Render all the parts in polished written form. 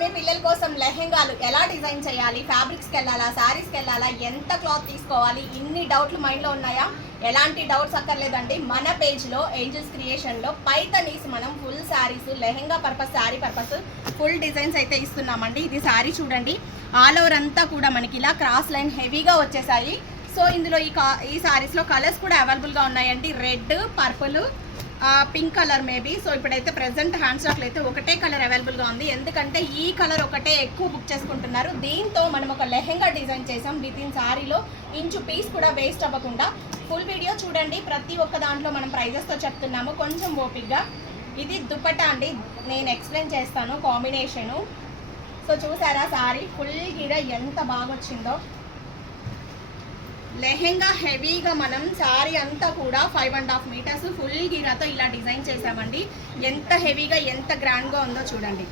మీ పిల్లల కోసం లెహెంగాలు ఎలా డిజైన్ చేయాలి, ఫ్యాబ్రిక్స్కి వెళ్ళాలా, శారీస్కి వెళ్ళాలా, ఎంత క్లాత్ తీసుకోవాలి, ఇన్ని డౌట్లు మైండ్లో ఉన్నాయా? ఎలాంటి డౌట్స్ అక్కర్లేదండి. మన పేజ్లో ఏంజల్స్ క్రియేషన్లో పైతనీస్ మనం full saris, lehenga purpose, sari purpose full designs అయితే ఇస్తున్నామండి. ఇది శారీ చూడండి, ఆల్ ఓవర్ అంతా కూడా మనకి ఇలా క్రాస్ లైన్ హెవీగా వచ్చేసాయి. సో ఇందులో ఈ శారీస్లో కలర్స్ కూడా అవైలబుల్గా ఉన్నాయండి. Red, purple, pink colour maybe. So ఇప్పుడైతే ప్రెసెంట్ హ్యాండ్ స్టాక్లో అయితే ఒకటే కలర్ అవైలబుల్గా ఉంది, ఎందుకంటే ఈ కలర్ ఒకటే ఎక్కువ బుక్ చేసుకుంటున్నారు. దీంతో మనం ఒక లెహెంగా డిజైన్ చేసాం విత్ ఇన్ శారీలో. ఇంచు పీస్ కూడా వేస్ట్ అవ్వకుండా ఫుల్ వీడియో చూడండి. ప్రతి ఒక్క దాంట్లో మనం ప్రైజెస్తో చెప్తున్నాము, కొంచెం ఓపిక్గా. ఇది దుపట్టా అండి, నేను ఎక్స్ప్లెయిన్ చేస్తాను కాంబినేషను. సో చూసారా శారీ ఫుల్ గీర ఎంత బాగా వచ్చిందో. లెహెంగా హెవీగా మనం శారీ అంతా కూడా 5.5 మీటర్స్ ఫుల్ గీరాతో ఇలా డిజైన్ చేసామండి. ఎంత హెవీగా ఎంత గ్రాండ్గా ఉందో చూడండి.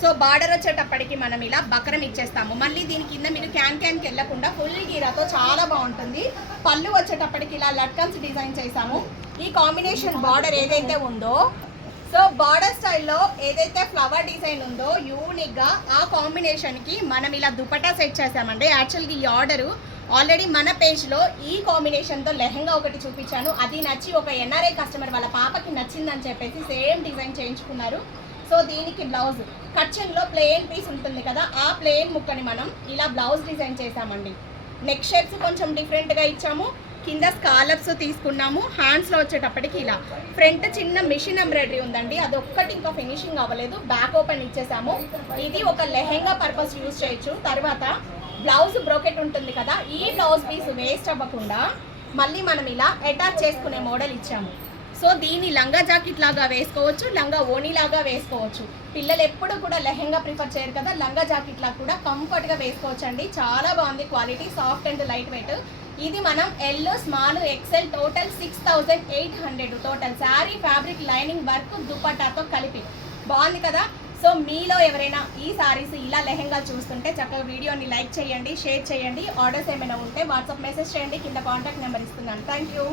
సో బార్డర్ వచ్చేటప్పటికి మనం ఇలా బకరం ఇచ్చేస్తాము. మళ్ళీ దీని కింద మీరు క్యాన్కి వెళ్ళకుండా ఫుల్ గీరాతో చాలా బాగుంటుంది. పళ్ళు వచ్చేటప్పటికి ఇలా లట్కన్స్ డిజైన్ చేసాము. ఈ కాంబినేషన్ బార్డర్ ఏదైతే ఉందో, సో బార్డర్ స్టైల్లో ఏదైతే ఫ్లవర్ డిజైన్ ఉందో యూనిక్గా, ఆ కాంబినేషన్కి మనం ఇలా దుపట్టా సెట్ చేసామండి. యాక్చువల్గా ఈ ఆర్డరు ఆల్రెడీ మన పేజ్లో ఈ కాంబినేషన్తో లెహెంగా ఒకటి చూపించాను. అది నచ్చి ఒక ఎన్ఆర్ఐ కస్టమర్ వాళ్ళ పాపకి నచ్చిందని చెప్పేసి సేమ్ డిజైన్ చేయించుకున్నారు. సో దీనికి బ్లౌజ్ కట్చెన్లో ప్లెయిన్ పీస్ ఉంటుంది కదా, ఆ ప్లెయిన్ ముక్కని మనం ఇలా బ్లౌజ్ డిజైన్ చేసామండి. నెక్ షేప్స్ కొంచెం డిఫరెంట్గా ఇచ్చాము, కింద స్కాలప్స్ తీసుకున్నాము. హ్యాండ్స్లో వచ్చేటప్పటికి ఇలా ఫ్రంట్ చిన్న మిషన్ ఎంబ్రాయిడరీ ఉందండి, అది ఒక్కటి ఇంకా ఫినిషింగ్ అవ్వలేదు. బ్యాక్ ఓపెన్ ఇచ్చేసాము. ఇది ఒక లెహెంగా పర్పస్ యూజ్ చేయొచ్చు. తర్వాత బ్లౌజ్ బ్రోకెట్ ఉంటుంది కదా, ఈ బ్లౌజ్ పీస్ వేస్ట్ అవ్వకుండా మళ్ళీ మనం ఇలా అటాచ్ చేసుకునే మోడల్ ఇచ్చాము. సో దీన్ని లంగా జాకెట్ లాగా వేసుకోవచ్చు, లంగా ఓణి లాగా వేసుకోవచ్చు. పిల్లలు ఎప్పుడు కూడా లెహెంగా ప్రిఫర్ చేయరు కదా, లంగా జాకెట్ లాగా కూడా కంఫర్ట్గా వేసుకోవచ్చు అండి. చాలా బాగుంది quality, soft and light weight. ఇది మనం L, small, XL total 6800 total sari, fabric, lining, work, దుపట్టాతో కలిపి. బాగుంది కదా. సో మీలో ఎవరైనా ఈ సారీస్ ఇలా లెహెంగా చూస్తుంటే చక్కగా వీడియోని లైక్ చేయండి, షేర్ చేయండి. ఆర్డర్స్ ఏమైనా ఉంటే వాట్సాప్ మెసేజ్ చేయండి, కింద కాంటాక్ట్ నెంబర్ ఇస్తున్నాను. Thank you.